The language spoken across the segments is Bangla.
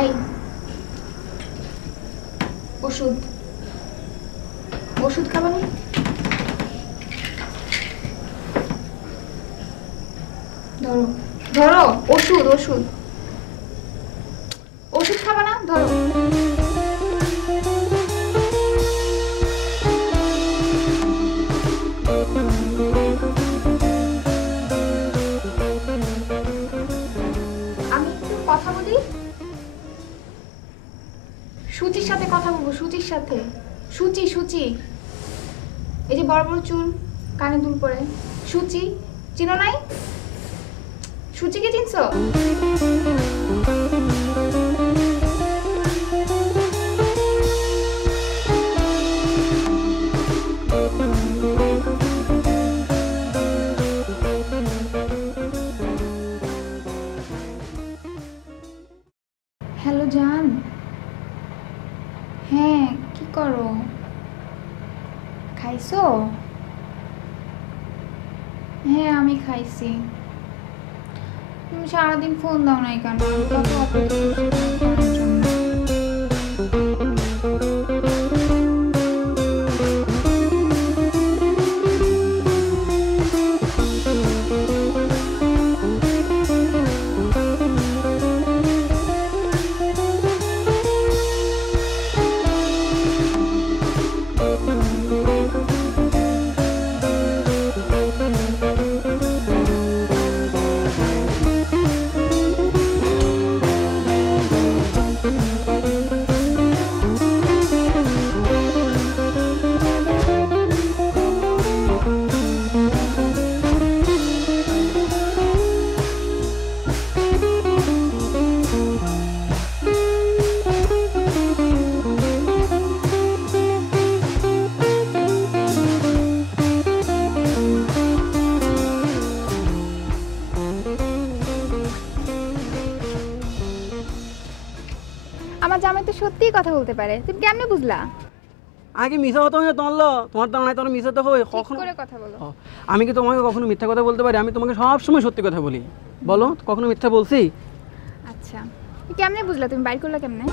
এই ওষুধ ওষুধ খাবা না? ধরো ধরো ওষুধ ওষুধ ওষুধ খাবা না? ধরো। আমি একটু কথা বলি, সুচির সাথে কথা বলবো। সুচির সাথে। সুচি সুচি, এই যে বড় বড় চুল, কানে দুল পরে। সুচি চিনো নাই? সুচিকে চিনছো? হ্যালো জান। হ্যাঁ, কি করো? খাইছো? হ্যাঁ আমি খাইছি। তুমি সারাদিন ফোন দাও নাই কেন? কত অপেক্ষা করছি তোমার জন্য। আমার জামাই তো সত্যিই কথা বলতে পারে, তুমি কেমনে বুঝলা? আগে মিছা কথা হয়ে তোমার দাঁড়ায় তোমার মিশাতে হবে কখনো। করে কথা বলো। আমি কি তোমাকে কখনো মিথ্যা কথা বলতে পারি? আমি তোমাকে সব সময় সত্যি কথা বলি। বলো কখনো মিথ্যা বলছি? আচ্ছা, কেমনে বুঝলা? তুমি বাইর করলা কেমনে?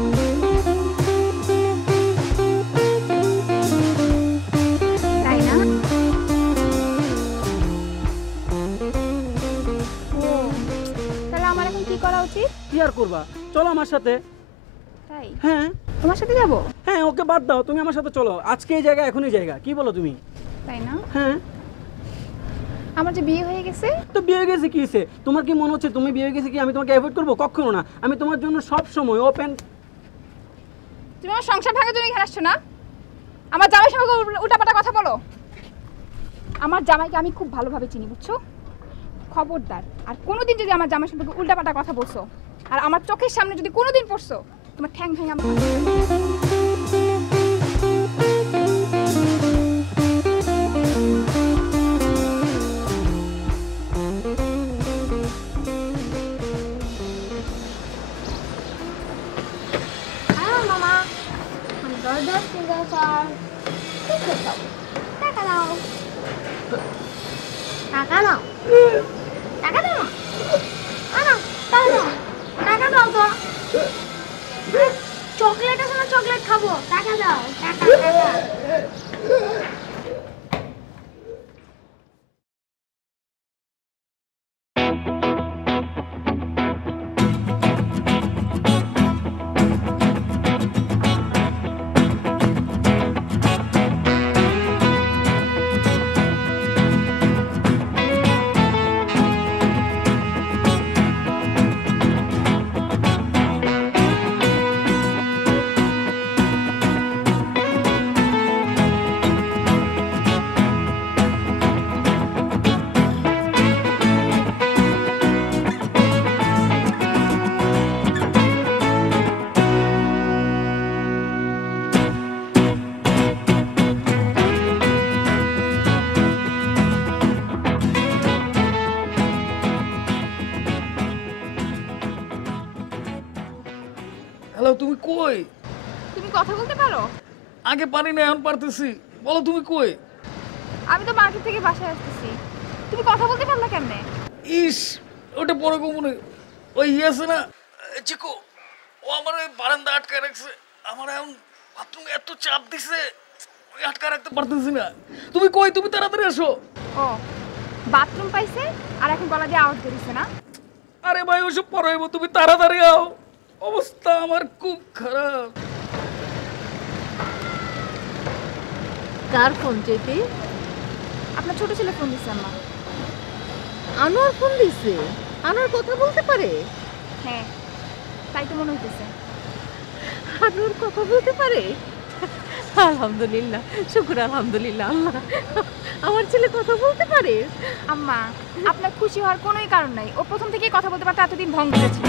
তাই না? ও, তাহলে আমার এখন কি করা উচিত? কি আর করবা, চলো আমার সাথে। তাই? হ্যাঁ তোমার সাথে যাব? হ্যাঁ, ওকে বাদ দাও, তুমি আমার সাথে চলো। আজকে এই জায়গা এখনই জায়গা, কি বলো তুমি? তাই না? হ্যাঁ। আমার যে বিয়ে হয়ে গেছে। তো বিয়ে হয়ে গেছে কি হয়েছে? তোমার কি মনে হচ্ছে তুমি বিয়ে হয়ে গেছে কি আমি তোমাকে অ্যাভয়েড করবো? কখনো না, আমি তোমার জন্য সব সময় ওপেন। তুমি আমার সংসার ভাঙার জন্য এখানে আসছো না? আমার জামাইয়ের সঙ্গে উল্টাপাল্টা কথা বলো। আমার জামাইকে আমি খুব ভালোভাবে চিনি, বুঝছো? খবরদার আর কোনোদিন যদি আমার জামাই সম্পর্কে উল্টাপাল্টা কথা বলছো আর আমার চোখের সামনে যদি কোনোদিন পড়ছো, তোমার ঠ্যাং ভেঙে আমার টাকা দাও, টাকা দাও, টাকা দাও, টাকা দাও তো। চকলেট আছে না, চকলেট খাবো, টাকা দাও, টাকা টাকা। হ্যালো, তুমি কই? তুমি কথা বলতে পারো? আগে পারি না, এখন পারতেছি। বলো তুমি কই? আমি তো মার্কেট থেকে বাসায় আসতেছি। তুমি কথা বলতে পারলা কেমনে? ইস, ওটা পরে কমনে। ওই আছে না চিকু, ও আমার এই বারান্দা আটকে রাখছে। আমার এখন বাথরুমে এত চাপ দিছে, ওই আটকা রাখতে পারতেছি না। তুমি কই? তুমি তাড়াতাড়ি এসো। ও বাথরুম পাইছে আর এখন গলা দিয়ে আওয়াজ বেরিয়েছে না? আরে ভাই ওসব পরে হইব, তুমি তাড়াতাড়ি আও। অবস্থা আমার খুব খারাপ। কার ফোন চেপি? আপনার ছোট ছেলে ফোন দিচ্ছে আম্মা। আনোয়ার ফোন দিছে? আনোয়ার কথা বলতে পারে? হ্যাঁ তাই তো মনে হইতেছে। আনোয়ার কথা বলতে পারে? আলহামদুলিল্লাহ, শুকুর আলহামদুলিল্লাহ। আল্লাহ, আমার ছেলে কথা বলতে পারে। আম্মা আপনার খুশি হওয়ার কোনোই কারণ নাই, ও প্রথম থেকেই কথা বলতে পারতো, এতদিন ভঙ্গ করেছিল।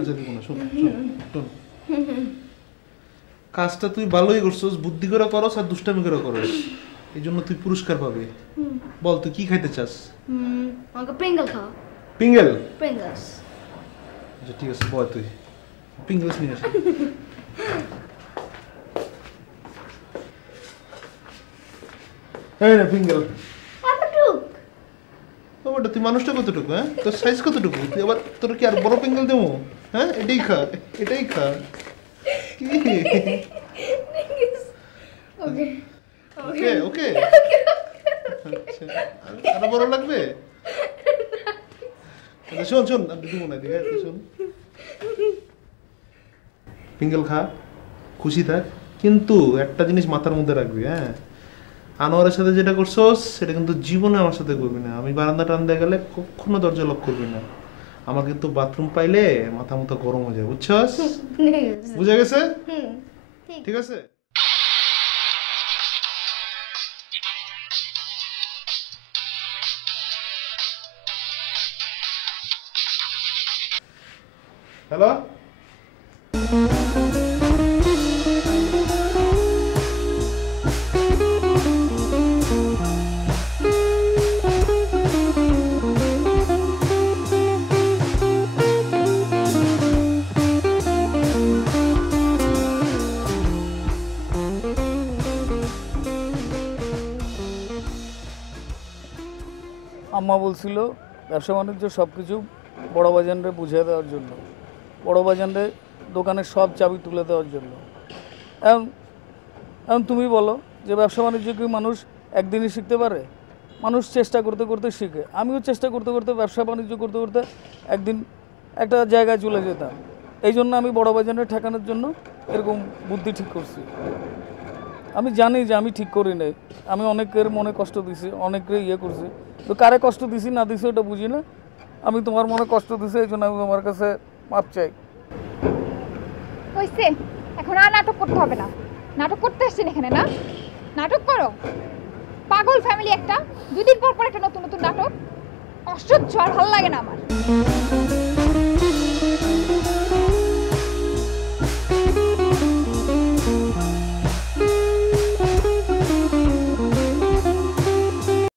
আচ্ছা দেখো না, শোন শোন শোন, কাজটা তুই ভালোই করছস, বুদ্ধি করে করস আর দুষ্টামি করে করস, এই জন্য তুই পুরস্কার পাবি। বল তুই কি খাইতে চাস? আমাকে প্রিঙ্গল খাও। পিঙ্গেল? প্রিঙ্গলস। আচ্ছা ঠিক আছে, বল তুই পিঙ্গেলস নিয়ে আসি। এই না পিঙ্গেল। এতটুক? ওটা তুই মানুষটা কতটুকু? হ্যাঁ, তোর সাইজ কতটুকু? তুই আবার তোর কি আর বড় পিঙ্গেল দেবো? হ্যাঁ, এটাই খা, এটাই খা। কি ওকে ওকে ওকে, আচ্ছা আরো বড় লাগবে? আচ্ছা শোন শোন, আমি দিব না, ঠিক আছে? শোন, পিঙ্গেল খা, খুশি থাক, কিন্তু একটা জিনিস মাথার মধ্যে রাখবি। হ্যাঁ, আনোয়ারের সাথে যেটা করছস সেটা কিন্তু জীবনে আমার সাথে করবি না। আমি বারান্দা টান্দা গেলে কখনো দরজা লক করবি না। আমার কিন্তু বাথরুম পাইলে মাথা মতো গরম হয়ে যায়, বুঝছস? বুঝে গেছে? ঠিক আছে। হ্যালো, আম্মা বলছিল ব্যবসা বাণিজ্য সব কিছু বড় বাজানরে বুঝিয়ে দেওয়ার জন্য, বড় বাজানরে দোকানের সব চাবি তুলে দেওয়ার জন্য। এখন এখন তুমি বলো যে ব্যবসা বাণিজ্য কি মানুষ একদিনই শিখতে পারে? মানুষ চেষ্টা করতে করতে শিখে। আমিও চেষ্টা করতে করতে ব্যবসা বাণিজ্য করতে করতে একদিন একটা জায়গায় চলে যেতাম। এই জন্য আমি বড় বাজারে ঠেকানোর জন্য এরকম বুদ্ধি ঠিক করছি। আমি জানি যে আমি ঠিক করি নাই, আমি অনেকের মনে কষ্ট দিছি, অনেকের ইয়ে করছি, তো কারে কষ্ট দিছি না দিছি ওটা বুঝি না। আমি তোমার মনে কষ্ট দিছি, এই জন্য আমি তোমার কাছে মাপ চাই। হইছে, এখন আর নাটক করতে হবে না। নাটক করতে আসছেন এখানে না? নাটক করো। পাগল ফ্যামিলি একটা, দুদিন পর পর একটা নতুন নতুন নাটক। অসহ্য, আর ভালো লাগে না আমার।